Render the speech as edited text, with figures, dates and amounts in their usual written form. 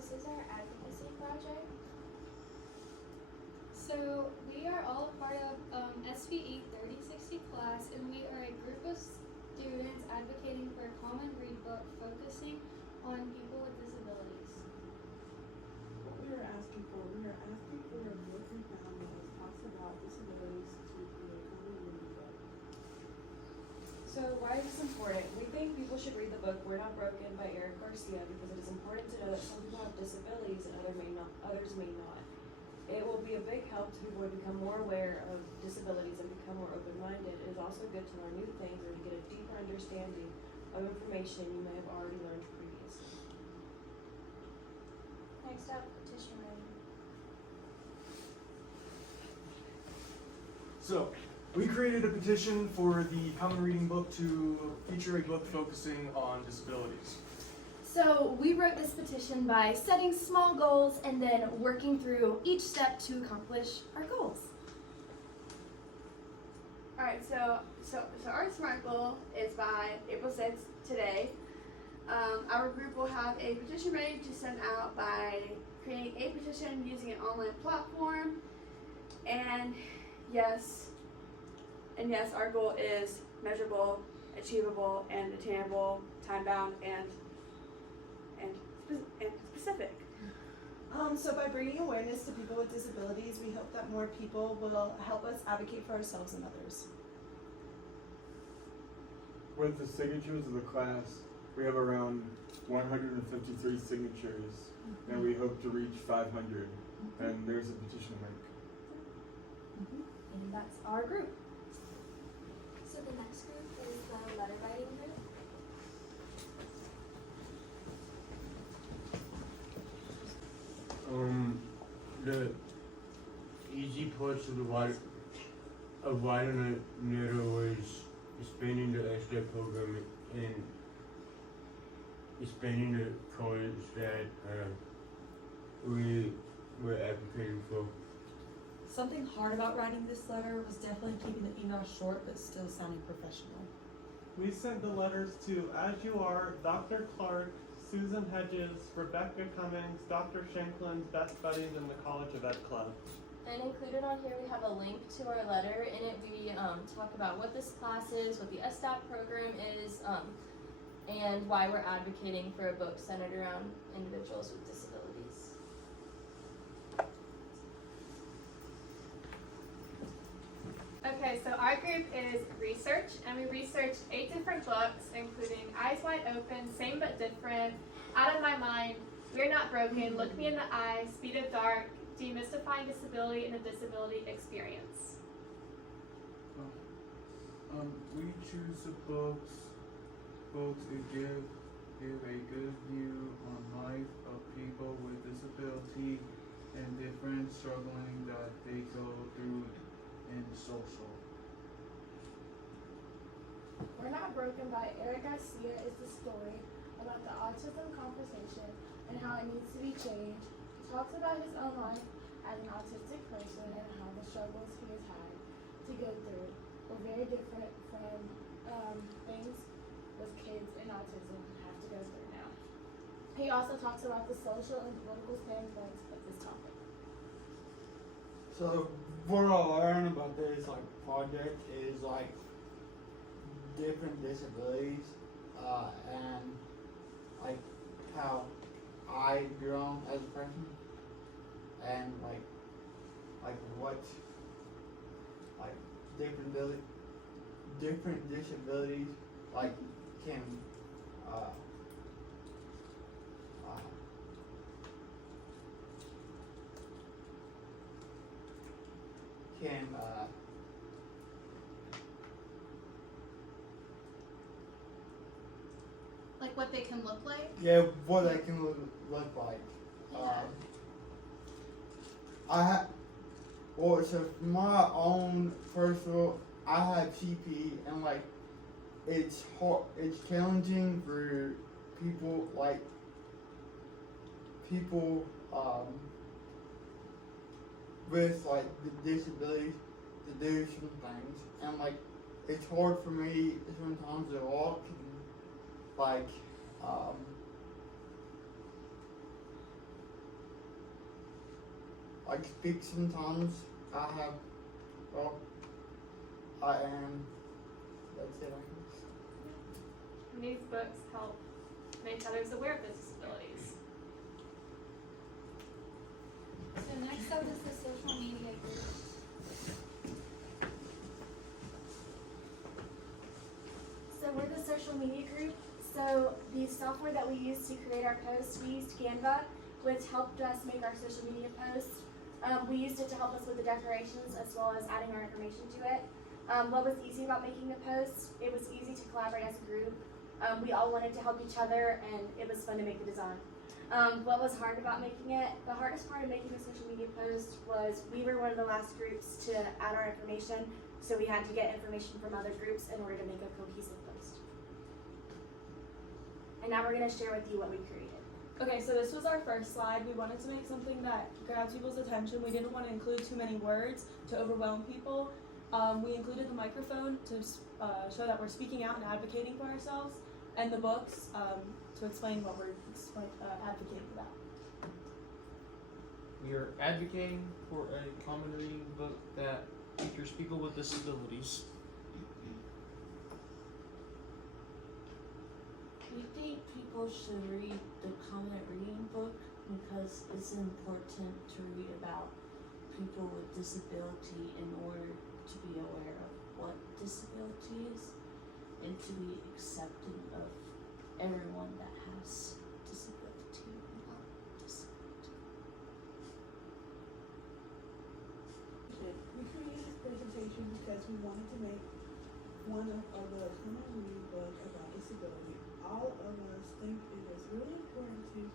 This is our advocacy project. So we are all a part of SVE 3060 class, and we are a group of students advocating for a common read book focusing on people with disabilities. What we are asking for a book we found that talks about disabilities to be a common reading book. So why is this important? We think people should read the book We're Not Broken by Eric Garcia because it is important to know that some people have disabilities and others may not. It will be a big help to people to become more aware of disabilities and become more open-minded. It is also good to learn new things or to get a deeper understanding of information you may have already learned previously. Next up, petition writing. So, we created a petition for the Common Reading Book to feature a book focusing on disabilities. So we wrote this petition by setting small goals and then working through each step to accomplish our goals. Alright, so our SMART goal is by April 6th, today. Our group will have a petition ready to send out by creating a petition using an online platform. And yes, our goal is measurable, achievable, and attainable, time-bound, and specific. So by bringing awareness to people with disabilities, we hope that more people will help us advocate for ourselves and others. With the signatures of the class, we have around 153 signatures, and we hope to reach 500, and there's a petition link. And that's our group. So the next group is the letter writing group. The easy parts of writing a letter was expanding the SDAP program and expanding the cause that we were advocating for. Something hard about writing this letter was definitely keeping the email short but still sounding professional. We sent the letters to As You Are, Dr. Clark, Susan Hedges, Rebecca Cummings, Dr. Shanklin's Best Buddies, and the College of Ed Club. And included on here we have a link to our letter. In it we talk about what this class is, what the SDAP program is, and why we're advocating for a book centered around individuals with disabilities. Okay, so our group is research, and we researched 8 different books, including Eyes Wide Open, Same But Different, Out of My Mind, We're Not Broken, Look Me in the Eye, Speed of Dark, Demystifying Disability and the Disability Experience. We choose the books to give a good view on life of people with disability and different struggling that they go through in social. We're Not Broken by Eric Garcia is the story about the autism conversation and how it needs to be changed. He talks about his own life as an autistic person and how the struggles he has had to go through were very different from things with kids and autism have to go through now. He also talks about the social and political standpoints of this topic. So what I learned about this project is different disabilities and how I've grown as a person and what different disabilities can Like what they can look like? yeah, what they can look like. So for my own personal, I have CP and it's hard, it's challenging for people with the disabilities to do some things, and it's hard for me sometimes to walk and like speak sometimes. I have, well, I am. That's it, I guess. And these books help make others aware of their disabilities. So next up is the social media group. So we're the social media group. So the software that we use to create our posts, we used Canva, which helped us make our social media posts. We used it to help us with the decorations as well as adding our information to it. What was easy about making a post? It was easy to collaborate as a group. We all wanted to help each other, and it was fun to make the design. What was hard about making it? The hardest part of making a social media post was we were one of the last groups to add our information, so we had to get information from other groups in order to make a cohesive post. And now we're going to share with you what we created. Okay, so this was our first slide. We wanted to make something that grabs people's attention. We didn't want to include too many words to overwhelm people. We included the microphone to show that we're speaking out and advocating for ourselves, and the books to explain what we're advocating about. We are advocating for a common reading book that features people with disabilities. We think people should read the common reading book because it's important to read about people with disability in order to be aware of what disability is and to be accepting of everyone that has disability and not disability. We created this presentation because we wanted to make one of the common reading book about disability. All of us think it is really important to